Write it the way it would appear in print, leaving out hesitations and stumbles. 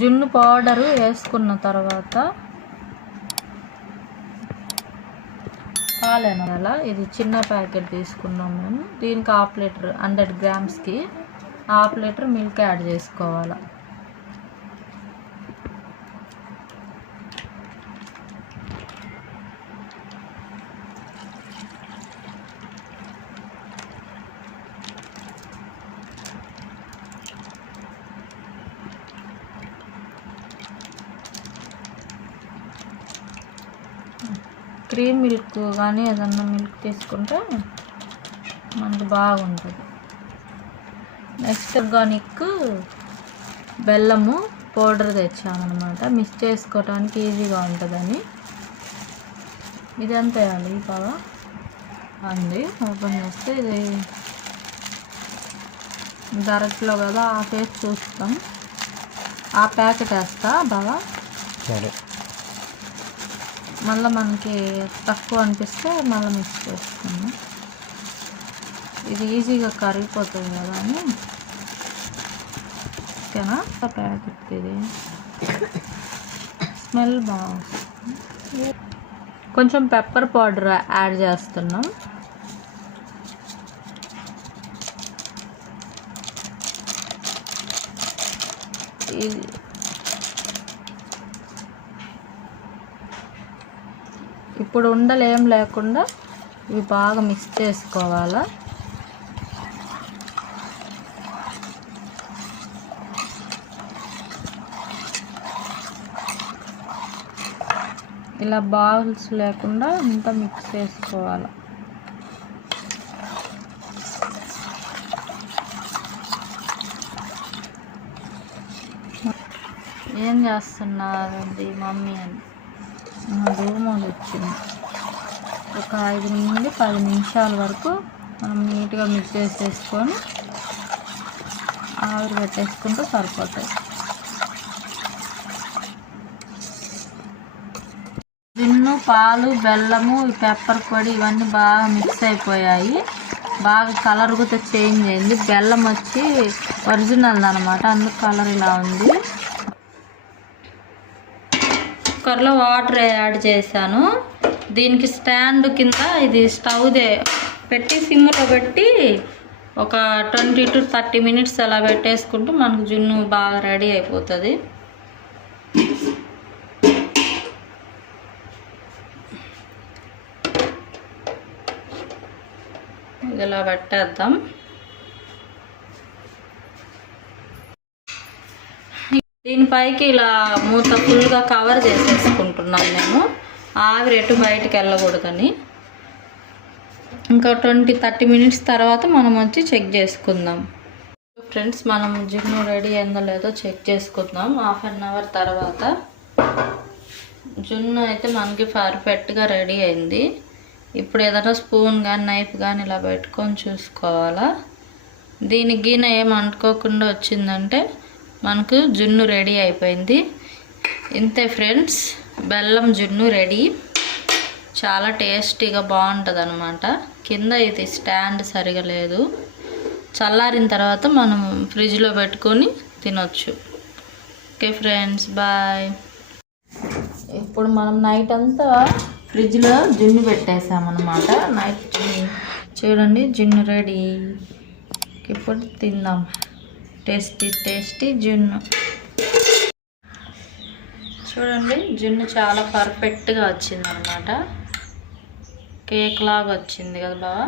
జున్ను పౌడరు వేసుకున్న తర్వాత పాలెనగల ఇది చిన్న ప్యాకెట్ తీసుకున్నాం మేము. దీనికి 1/2 లీటర్ 100 గ్రామ్స్కి 1/2 లీటర్ మిల్క్ యాడ్ చేసుకోవాలి. క్రీమ్ మిల్క్ కానీ ఏదన్నా మిల్క్ తీసుకుంటే మనకు బాగుంటుంది. నెక్స్ట్ ఆర్గానిక్ బెల్లము పౌడర్ తెచ్చామన్నమాట, మిక్స్ చేసుకోవడానికి ఈజీగా ఉంటుందని. ఇది ఎంత వేయాలి బాగా అంది. ఓపెన్ చేస్తే ఇది ధరట్లో కదా, ఆ ఫేస్ చూస్తాం. ఆ ప్యాకెట్ వేస్తా బాగా. సరే, మళ్ళీ మనకి తక్కువ అనిపిస్తే మళ్ళీ మిక్స్ చేసుకున్నాం. ఇది ఈజీగా కరిగిపోతుంది కదా అని. ఓకేనా? ప్యాకెట్ ఇది స్మెల్ బాగుంది. కొంచెం పెప్పర్ పౌడర్ యాడ్ చేస్తున్నాం. ఇది ఇప్పుడు ఉండలు ఏం లేకుండా ఇవి బాగా మిక్స్ చేసుకోవాలా. ఇలా బాల్స్ లేకుండా అంతా మిక్స్ చేసుకోవాలి. ఏం చేస్తున్నారండి మమ్మీ అని దూమలు వచ్చింది. ఒక 5 నుండి 10 నిమిషాల వరకు మనం నీట్గా మిక్స్ చేసేసుకొని ఆవిరి పెట్టేసుకుంటూ సరిపోతాయి. జున్ను, పాలు, బెల్లము, పెప్పర్ పొడి ఇవన్నీ బాగా మిక్స్ అయిపోయాయి. బాగా కలర్ కూడా చేంజ్ అయింది. బెల్లం వచ్చి ఒరిజినల్ అనమాట, అందుకు కలర్ ఇలా ఉంది. కుక్కర్లో వాటర్ యాడ్ చేశాను. దీనికి స్టాండ్ కింద ఇది స్టవ్దే పెట్టి సిమ్లో పెట్టి ఒక 20 to 30 minutes అలా పెట్టేసుకుంటూ మనకు జున్ను బాగా రెడీ అయిపోతుంది. ఇలా పెట్టేద్దాం. దీనిపైకి ఇలా మూత ఫుల్గా కవర్ చేసేసుకుంటున్నాను నేను, ఆవిరి ఎటు బయటికి వెళ్ళకూడదని. ఇంకా 20-30 minutes తర్వాత మనం వచ్చి చెక్ చేసుకుందాం. ఫ్రెండ్స్, మనం జున్ను రెడీ అయిందో లేదో చెక్ చేసుకుందాం. 1/2 hour తర్వాత జున్ను అయితే మనకి పర్ఫెక్ట్గా రెడీ అయింది. ఇప్పుడు ఏదైనా స్పూన్ కానీ నైఫ్ కానీ ఇలా పెట్టుకొని చూసుకోవాలా. దీనికి గిన్నె ఏం అంటుకోకుండా వచ్చిందంటే మనకు జున్ను రెడీ అయిపోయింది. ఇంతే ఫ్రెండ్స్, బెల్లం జున్ను రెడీ. చాలా టేస్టీగా బాగుంటుంది అనమాట. కింద ఇది స్టాండ్ సరిగా లేదు. చల్లారిన తర్వాత మనం ఫ్రిడ్జ్లో పెట్టుకొని తినొచ్చు. Okay friends, bye. ఇప్పుడు మనం నైట్ అంతా ఫ్రిడ్జ్లో జున్ను పెట్టేసామన్నమాట. నైట్ చూడండి జున్ను రెడీ. ఇప్పుడు తిందాం. టేస్టీ టేస్టీ జున్ను. చూడండి జున్ను చాలా పర్ఫెక్ట్గా వచ్చింది అనమాట. కేక్ లాగా వచ్చింది కదా బాగా.